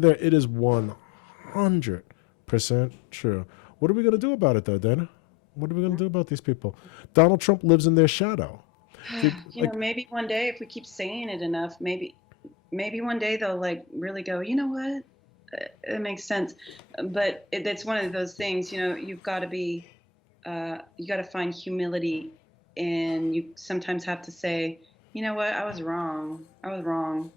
there, it is 100% true. What are we going to do about it, though, Dana? What are we going to do about these people? Donald Trump lives in their shadow. See, like, Maybe one day if we keep saying it enough, maybe one day they'll like really go, you know what? It makes sense. But it's one of those things, you've got to be, you got to find humility, and you sometimes have to say, you know what? I was wrong. I was wrong,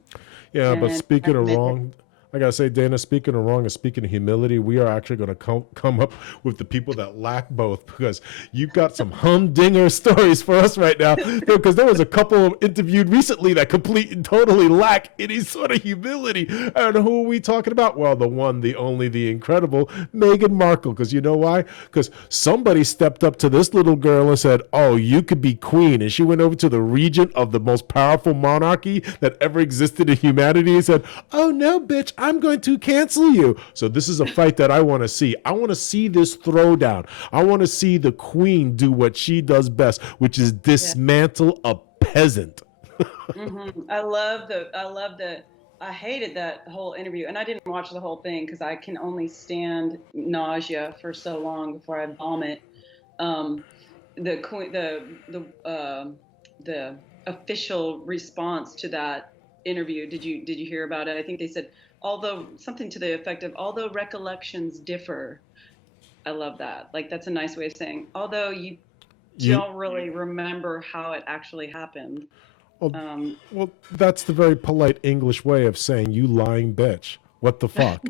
yeah, but and speaking of admit it. wrong, I gotta say, Dana, speaking of wrong and speaking of humility, we are actually going to come up with the people that lack both, because you've got some humdinger stories for us right now. Because there was a couple interviewed recently that complete and totally lack any sort of humility. And who are we talking about? Well, the one, the only, the incredible Meghan Markle. Because you know why? Because somebody stepped up to this little girl and said, "Oh, you could be queen," and she went over to the regent of the most powerful monarchy that ever existed in humanity and said, "Oh no, bitch, I'm going to cancel you." So this is a fight that I want to see. I want to see this throwdown. I want to see the queen do what she does best, which is Yeah. dismantle a peasant. I hated that whole interview, and I didn't watch the whole thing because I can only stand nausea for so long before I vomit. Um, the que- the official response to that interview. Did you hear about it? I think they said, although something to the effect of, although recollections differ. I love that. Like, that's a nice way of saying, although you You don't really remember how it actually happened. well, Um, well, that's the very polite English way of saying you lying bitch. What the fuck?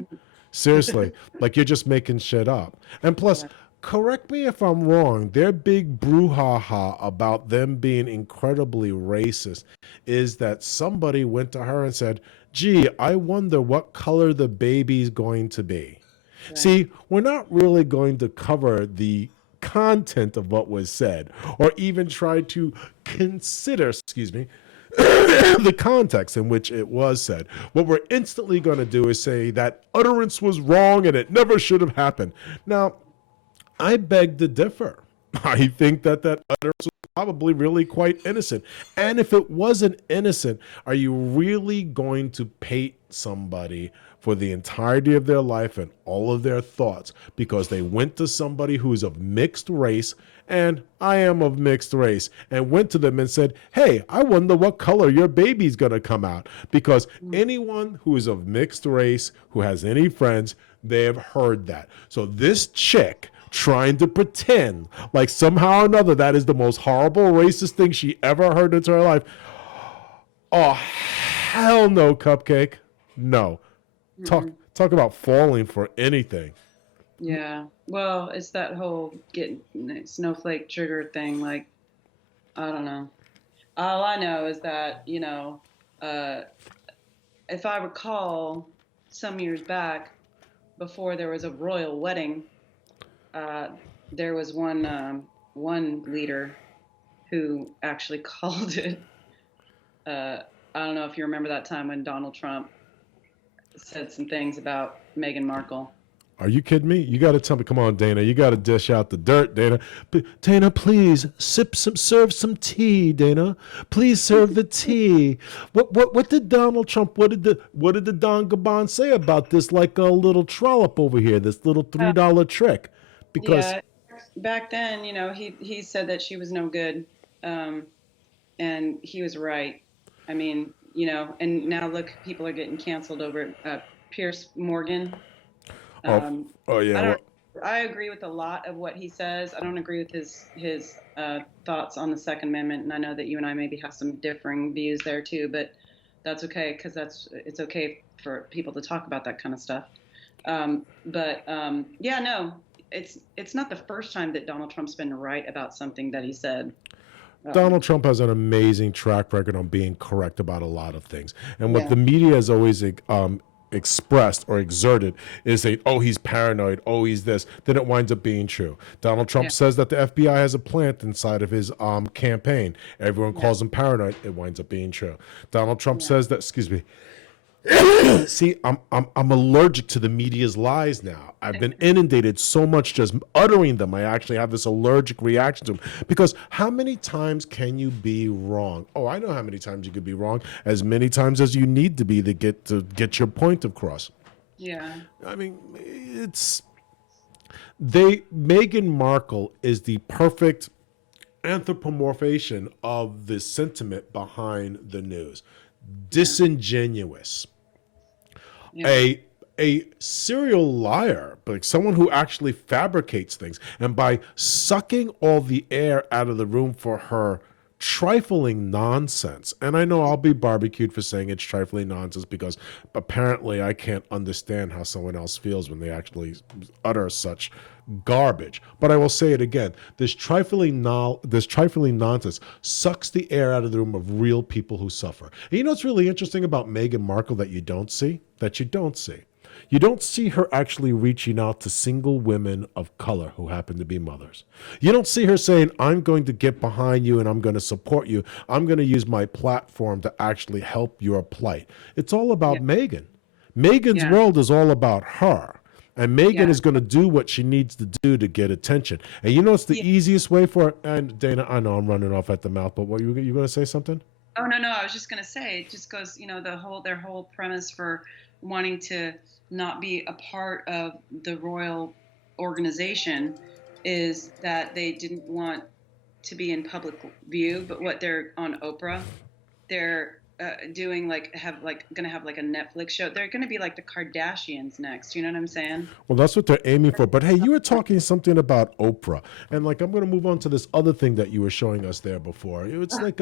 Seriously, like you're just making shit up. And plus, yeah. correct me if I'm wrong, their big brouhaha about them being incredibly racist is that somebody went to her and said, "Gee, I wonder what color the baby's going to be." Right. See, we're not really going to cover the content of what was said or even try to consider, excuse me, the context in which it was said. What we're instantly going to do is say that utterance was wrong and it never should have happened. Now, I beg to differ. I think that utterance was probably really quite innocent. And if it wasn't innocent, are you really going to paint somebody for the entirety of their life and all of their thoughts because they went to somebody who is of mixed race, and I am of mixed race, and went to them and said, "Hey, I wonder what color your baby's gonna come out." Because anyone who is of mixed race, who has any friends, they have heard that. So this chick trying to pretend like somehow or another that is the most horrible racist thing she ever heard in her life. Oh, hell no, Cupcake. No. Talk about falling for anything. Yeah. Well, it's that whole get snowflake trigger thing. Like, I don't know. All I know is that, uh, if I recall some years back, before there was a royal wedding, uh, there was one leader who actually called it. Uh, I don't know if you remember that time when Donald Trump said some things about Meghan Markle. Are you kidding me? You got to tell me. Come on, Dana. You got to dish out the dirt, Dana. Dana, please serve some tea, Dana. Please serve the tea. What did Donald Trump? What did the Don Gabon say about this? Like a little trollop over here, this little $3 trick, because Yeah, back then, he said that she was no good, um, and he was right. I mean, and now look, people are getting canceled over it. Pierce Morgan. oh Um, oh yeah, I don't. well, I agree with a lot of what he says. I don't agree with his thoughts on the Second Amendment, and I know that you and I maybe have some differing views there too. But that's okay, because it's okay for people to talk about that kind of stuff. But yeah, no, it's not the first time that Donald Trump's been right about something that he said. Um, Donald Trump has an amazing track record on being correct about a lot of things. And what yeah, the media has always expressed or exerted is that, oh, he's paranoid, oh, he's this. Then it winds up being true. Donald Trump yeah, says that the FBI has a plant inside of his campaign. Everyone yeah, calls him paranoid. It winds up being true. Donald Trump yeah. says that, excuse me, see, I'm allergic to the media's lies now. I've been inundated so much just uttering them. I actually have this allergic reaction to them because how many times can you be wrong? Oh, I know how many times you could be wrong. As many times as you need to be to get your point across. Yeah. I mean, it's Meghan Markle is the perfect anthropomorphization of the sentiment behind the news. Yeah. Disingenuous, Yeah. a a serial liar, like someone who actually fabricates things, and by sucking all the air out of the room for her trifling nonsense. And I know I'll be barbecued for saying it's trifling nonsense because apparently I can't understand how someone else feels when they actually utter such garbage. But I will say it again: this trifling nonsense sucks the air out of the room of real people who suffer. And you know what's really interesting about Meghan Markle that you don't see? You don't see her actually reaching out to single women of color who happen to be mothers. You don't see her saying, I'm going to get behind you and I'm going to support you. I'm going to use my platform to actually help your plight. It's all Yeah. about Megan. Megan's Yeah. world is all about her. And Megan Yeah. is going to do what she needs to do to get attention. And you know it's the Yeah. easiest way for, and Dana, I know I'm running off at the mouth, but what you going to say something? Oh no, no, I was just gonna say it just goes, their whole premise for wanting to not be a part of the royal organization is that they didn't want to be in public view, but what they're on Oprah, they're doing like have like gonna have like a Netflix show. They're gonna be like the Kardashians next. You know what I'm saying? Well, that's what they're aiming for. But hey, you were talking something about Oprah, and like I'm going to move on to this other thing that you were showing us there before. It's like